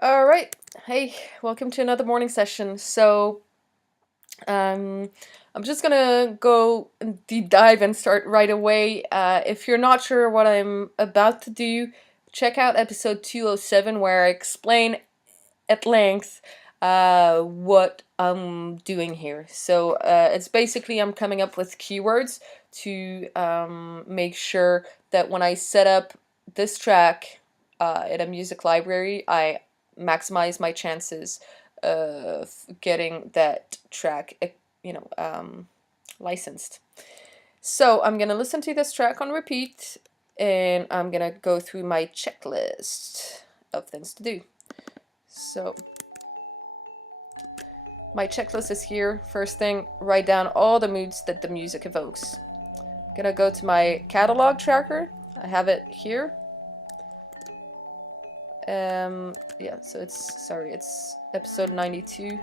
All right. Hey, welcome to another morning session. Um, I'm just gonna go deep dive and start right away. If you're not sure what I'm about to do, check out episode 207 where I explain at length what I'm doing here. It's basically I'm coming up with keywords to make sure that when I set up this track in a music library, I maximize my chances of getting that track, licensed. So I'm gonna listen to this track on repeat, and I'm gonna go through my checklist of things to do. So my checklist is here. First thing, write down all the moods that the music evokes. I'm gonna go to my catalog tracker. I have it here. Yeah, so it's episode 92.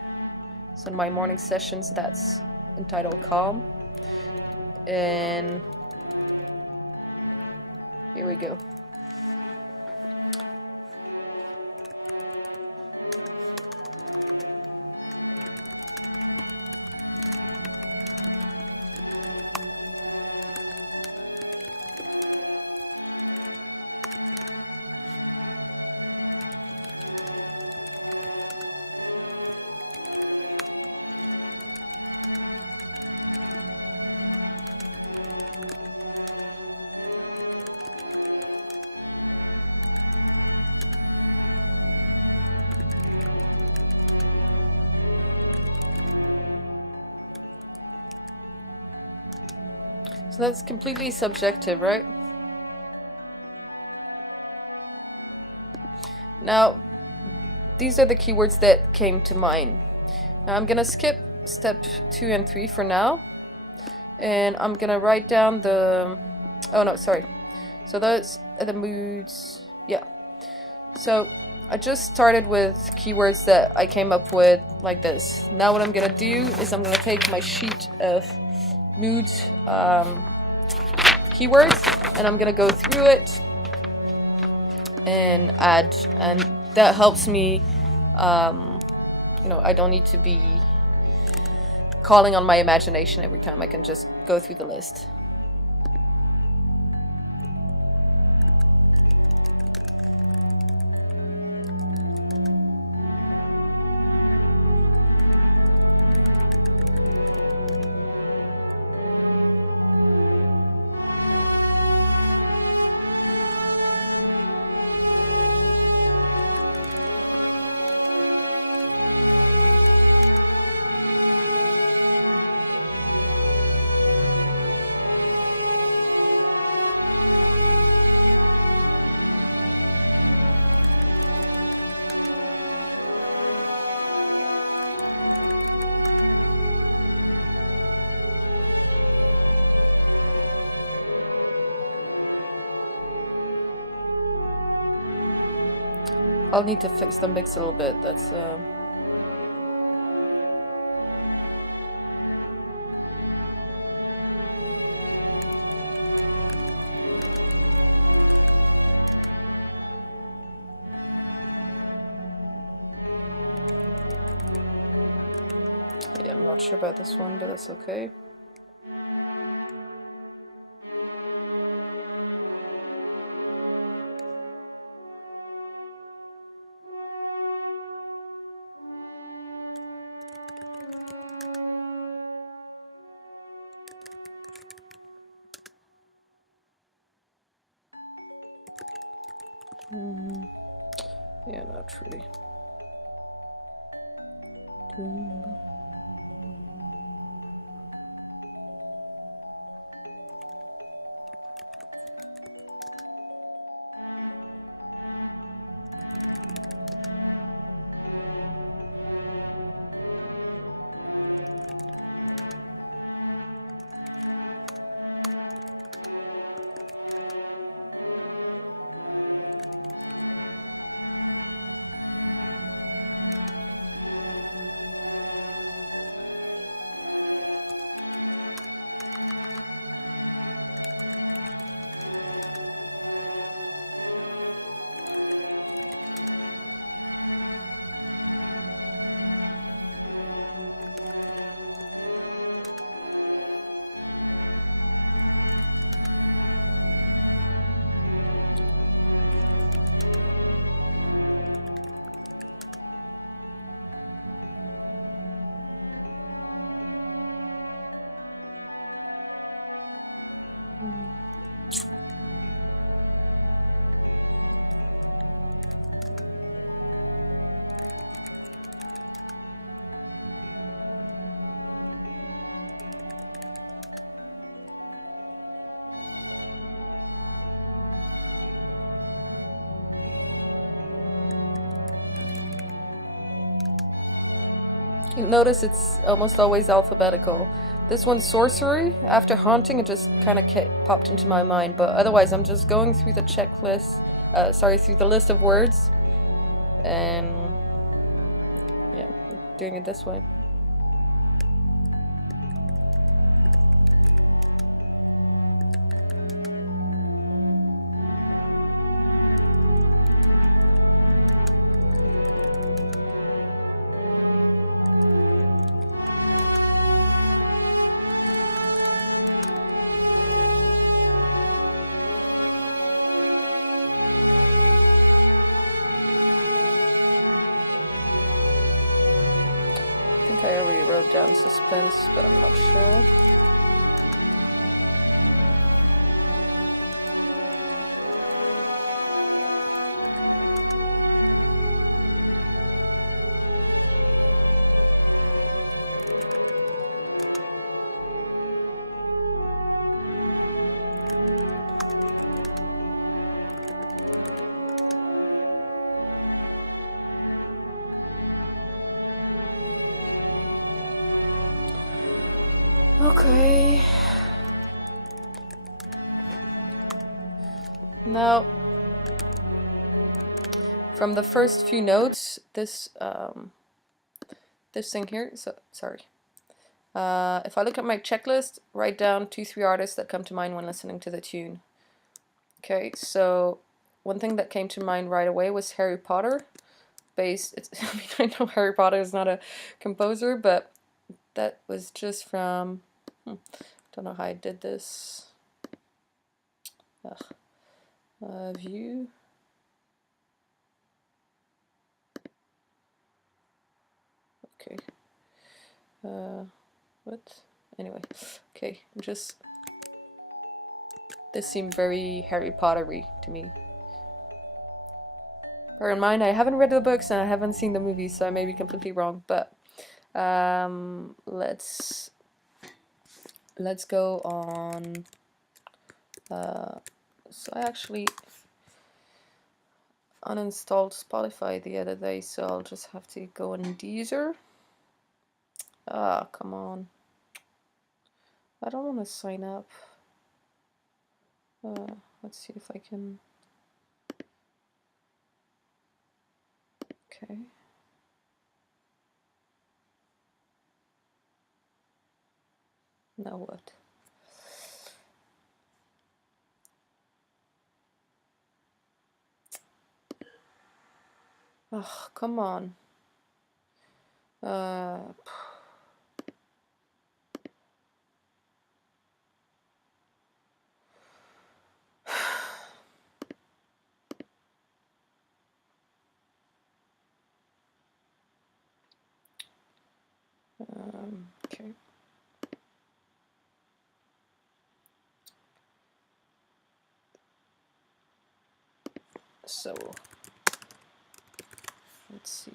So in my morning sessions, that's entitled Calm. And here we go. So that's completely subjective, right? Now, these are the keywords that came to mind. Now I'm gonna skip step 2 and 3 for now, and I'm gonna write down the... Oh no, sorry. So those are the moods. Yeah. So I just started with keywords that I came up with like this. Now what I'm gonna do is I'm gonna take my sheet of moods keywords, and I'm gonna go through it and add, and that helps me. I don't need to be calling on my imagination every time. I can just go through the list. I'll need to fix the mix a little bit. That's yeah, I'm not sure about this one, but that's okay. Yeah, not really. You notice it's almost always alphabetical. This one's sorcery. After haunting, it just kind of popped into my mind, but otherwise, I'm just going through the checklist. Through the list of words, and yeah, doing it this way. I think I already wrote down suspense, but I'm not sure. Okay. Now, from the first few notes, this thing here. So sorry. If I look at my checklist, write down 2-3 artists that come to mind when listening to the tune. Okay, so one thing that came to mind right away was Harry Potter. I mean, I know Harry Potter is not a composer, but that was just from. Don't know how I did this. View. Okay. What? Anyway. Okay. This seemed very Harry Pottery to me. Bear in mind, I haven't read the books and I haven't seen the movies, so I may be completely wrong. But let's go on. So I actually uninstalled Spotify the other day, so I'll just have to go on Deezer. Ah, come on. I don't want to sign up. Let's see if I can. Okay. Now what? Oh, come on. Okay. So, let's see.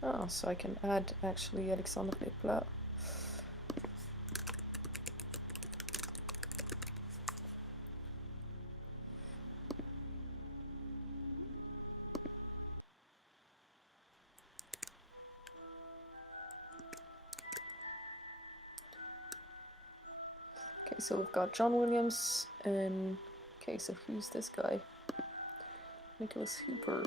Oh, so I can add actually Alexander Desplat. Okay, so we've got John Williams and okay, so who's this guy? Nicholas Hooper.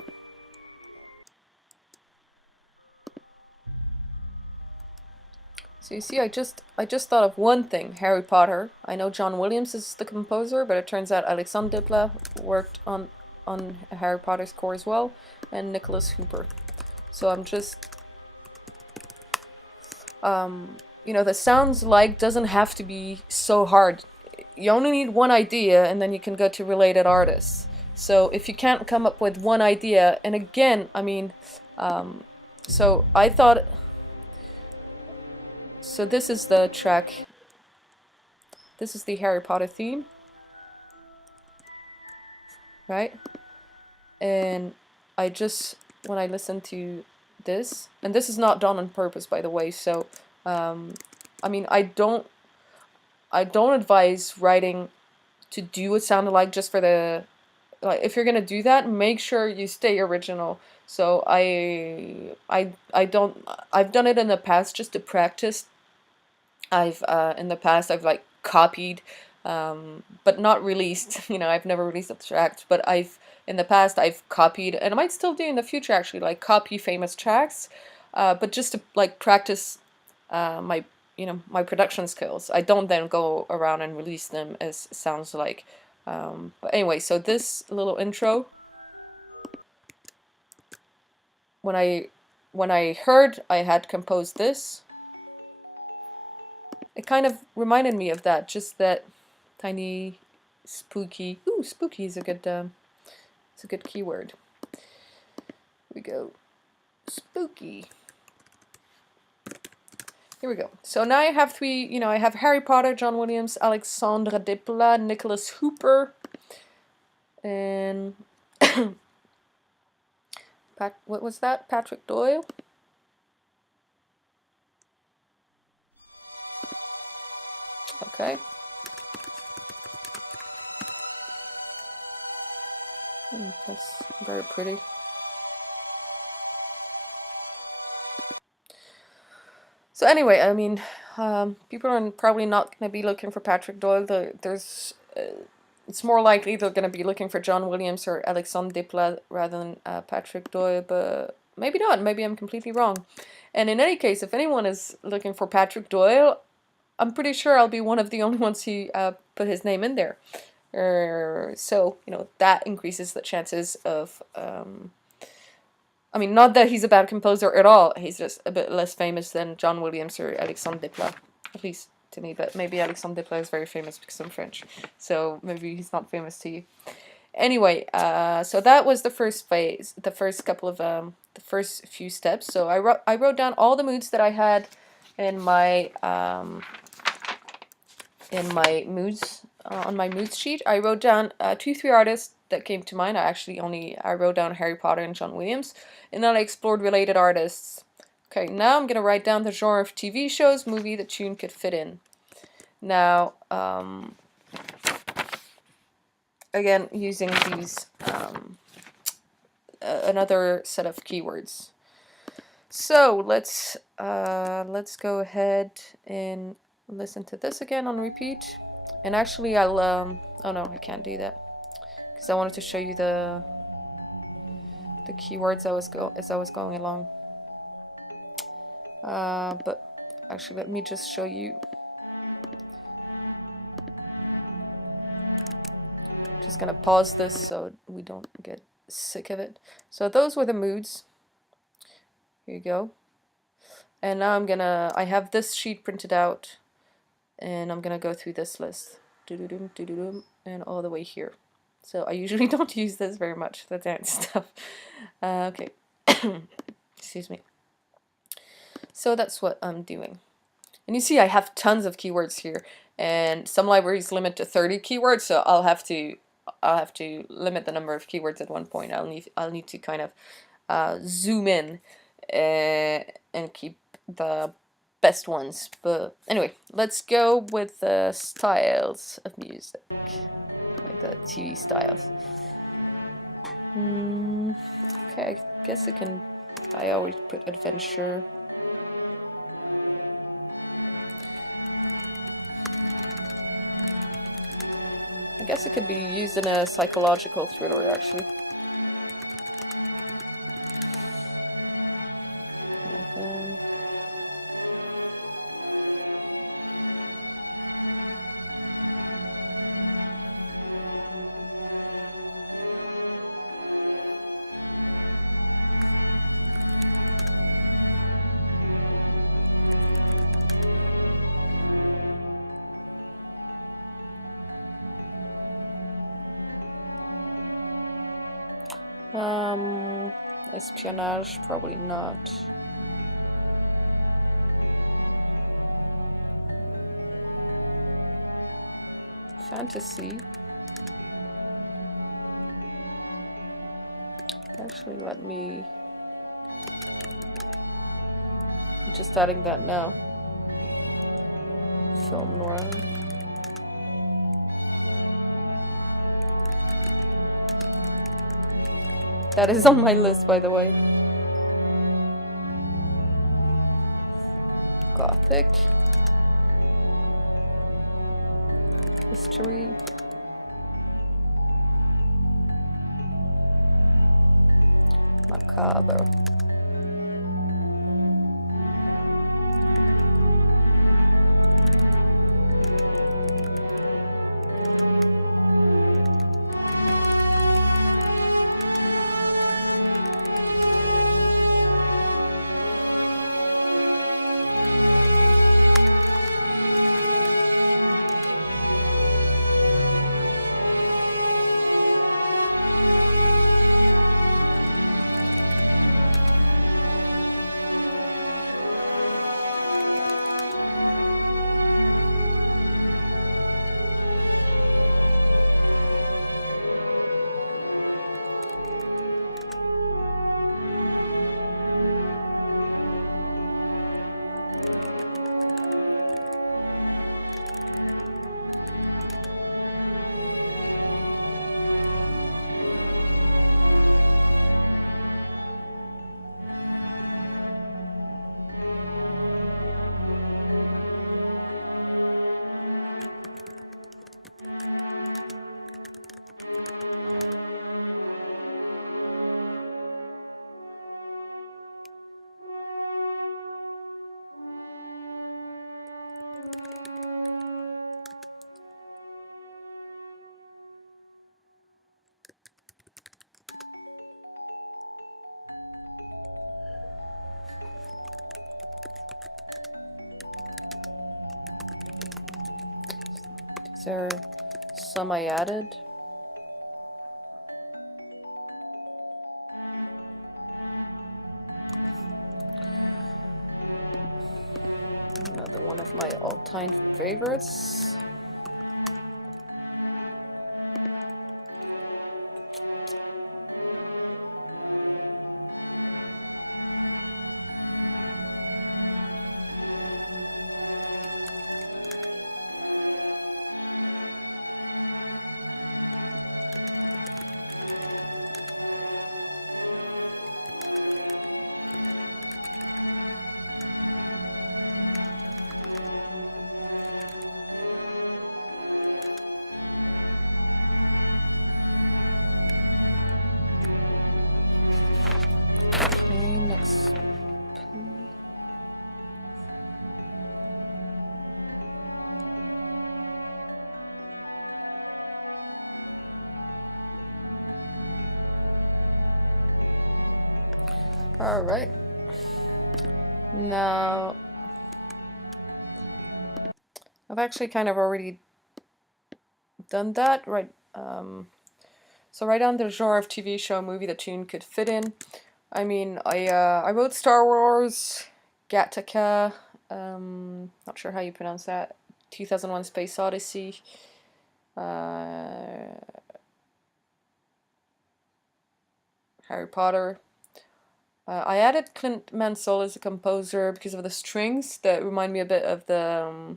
So you see, I just thought of one thing, Harry Potter. I know John Williams is the composer, but it turns out Alexander Desplat worked on Harry Potter score as well, and Nicholas Hooper. So I'm just, you know, the sounds like doesn't have to be so hard. You only need one idea, and then you can go to related artists. So if you can't come up with one idea, and again, I mean, so I thought. So this is the track. This is the Harry Potter theme, right? And I just, when I listen to this, and this is not done on purpose, by the way, so, I mean, I don't advise writing to do what sound alike just for the, like, if you're gonna do that, make sure you stay original. So I don't, I've done it in the past just to practice. I've in the past I've like copied, but not released. You know, I've never released a track, but I've in the past I've copied, and I might still do in the future actually, like copy famous tracks, but just to like practice my, you know, my production skills. I don't then go around and release them as sounds like. But anyway, so this little intro, when I heard I had composed this, it kind of reminded me of that, just that tiny spooky. Ooh, spooky is a good it's a good keyword. Here we go. Spooky. Here we go. So now I have three, you know, I have Harry Potter, John Williams, Alexandre Desplat, Nicholas Hooper, and what was that? Patrick Doyle? Okay. That's very pretty. So anyway, I mean, people are probably not going to be looking for Patrick Doyle. There's, it's more likely they're going to be looking for John Williams or Alexandre Desplat rather than Patrick Doyle, but maybe not. Maybe I'm completely wrong. And in any case, if anyone is looking for Patrick Doyle, I'm pretty sure I'll be one of the only ones who put his name in there. So, you know, that increases the chances of, I mean, not that he's a bad composer at all, he's just a bit less famous than John Williams or Alexandre Desplat, at least to me, but maybe Alexandre Desplat is very famous because I'm French, so maybe he's not famous to you. Anyway, so that was the first phase, the first couple of, the first few steps. So I wrote down all the moods that I had in my moods, on my moods sheet. I wrote down 2-3 artists that came to mind. I wrote down Harry Potter and John Williams, and then I explored related artists. Okay, now I'm gonna write down the genre of TV shows, movie the tune could fit in. Now, again, using these, another set of keywords. So let's go ahead and listen to this again on repeat. And actually, I'll oh no, I can't do that because I wanted to show you the keywords as I was going along. But actually, let me just show you. Just gonna pause this so we don't get sick of it. So those were the moods. Here you go. And now I have this sheet printed out, and I'm gonna go through this list, and all the way here. So I usually don't use this very much, the dance stuff. Okay, excuse me. So that's what I'm doing. And you see I have tons of keywords here, and some libraries limit to 30 keywords, so I'll have to limit the number of keywords at one point. I'll need to kind of zoom in and keep the best ones. But anyway, let's go with the styles of music, like the TV styles. Okay, I guess I always put adventure. I guess it could be used in a psychological thriller, actually. Espionage, probably not. Fantasy. Actually, let me... I'm just adding that now. Film noir. That is on my list, by the way. Gothic. History. Macabre. Is there some I added? Another one of my all-time favorites. Okay, next. All right. Now, I've actually kind of already done that, right? So write down the genre of TV show, movie the tune could fit in. I mean, I wrote Star Wars, Gattaca, not sure how you pronounce that, 2001 Space Odyssey, Harry Potter. I added Clint Mansell as a composer because of the strings that remind me a bit of the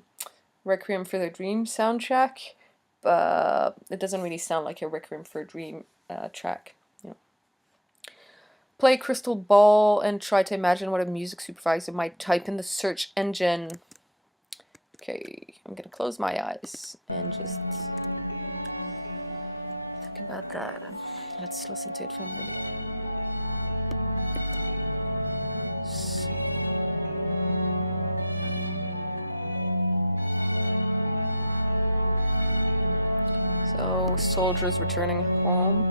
Requiem for the Dream soundtrack, but it doesn't really sound like a Requiem for a Dream track. You know. Play Crystal Ball and try to imagine what a music supervisor might type in the search engine. Okay, I'm gonna close my eyes and just think about that. Let's listen to it for a minute. So, soldiers returning home.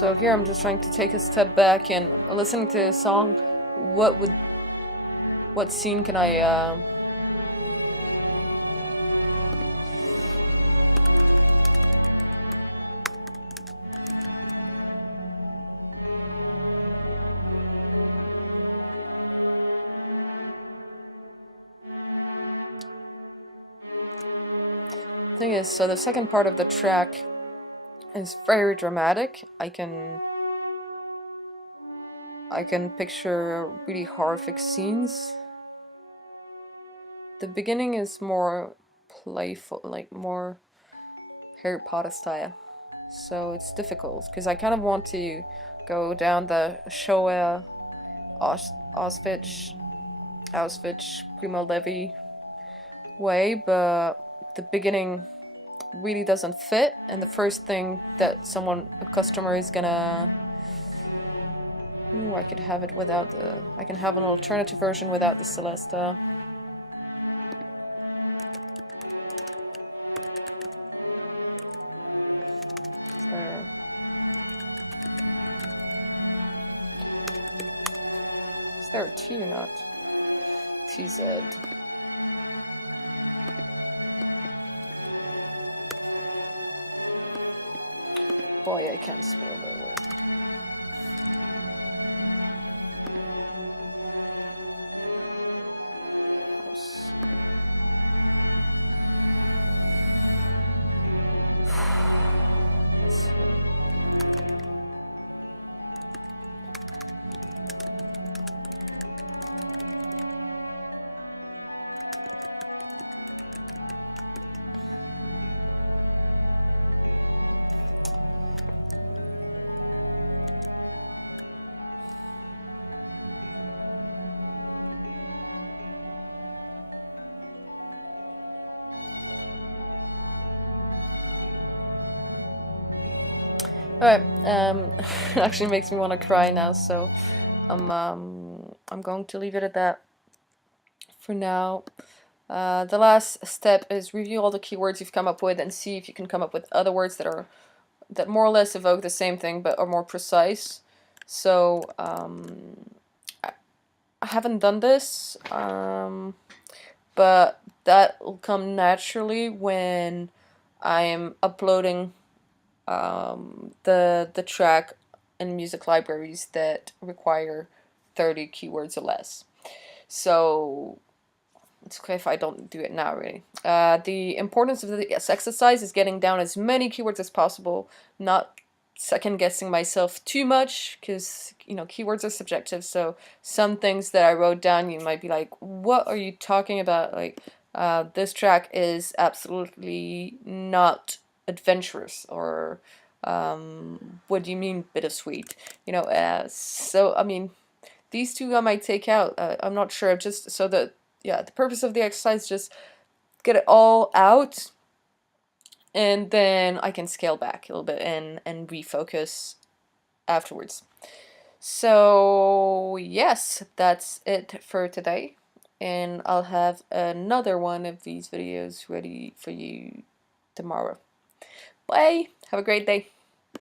So here I'm just trying to take a step back and listening to a song. What scene can I thing is, so the second part of the track is very dramatic. I can picture really horrific scenes. The beginning is more playful, like more Harry Potter style. So it's difficult because I kind of want to go down the Shoah, Auschwitz, Primo Levi way, but the beginning really doesn't fit. And the first thing that a customer is gonna, ooh, I could have it without the, I can have an alternative version without the Celesta. There. Is there a T or not? TZ. Boy, I can't spell that word. House. Alright, it actually makes me want to cry now, so I'm going to leave it at that for now. The last step is review all the keywords you've come up with and see if you can come up with other words that more or less evoke the same thing but are more precise. So I haven't done this, but that will come naturally when I'm uploading the track in music libraries that require 30 keywords or less. So it's okay if I don't do it now, really. The importance of this exercise is getting down as many keywords as possible, not second guessing myself too much, because keywords are subjective. So some things that I wrote down, you might be like, what are you talking about? Like, this track is absolutely not adventurous, or what do you mean bittersweet? So I mean, these two I might take out. I'm not sure. Just so that, yeah, the purpose of the exercise is just get it all out, and then I can scale back a little bit and refocus afterwards. So yes, that's it for today, and I'll have another one of these videos ready for you tomorrow. Bye! Have a great day.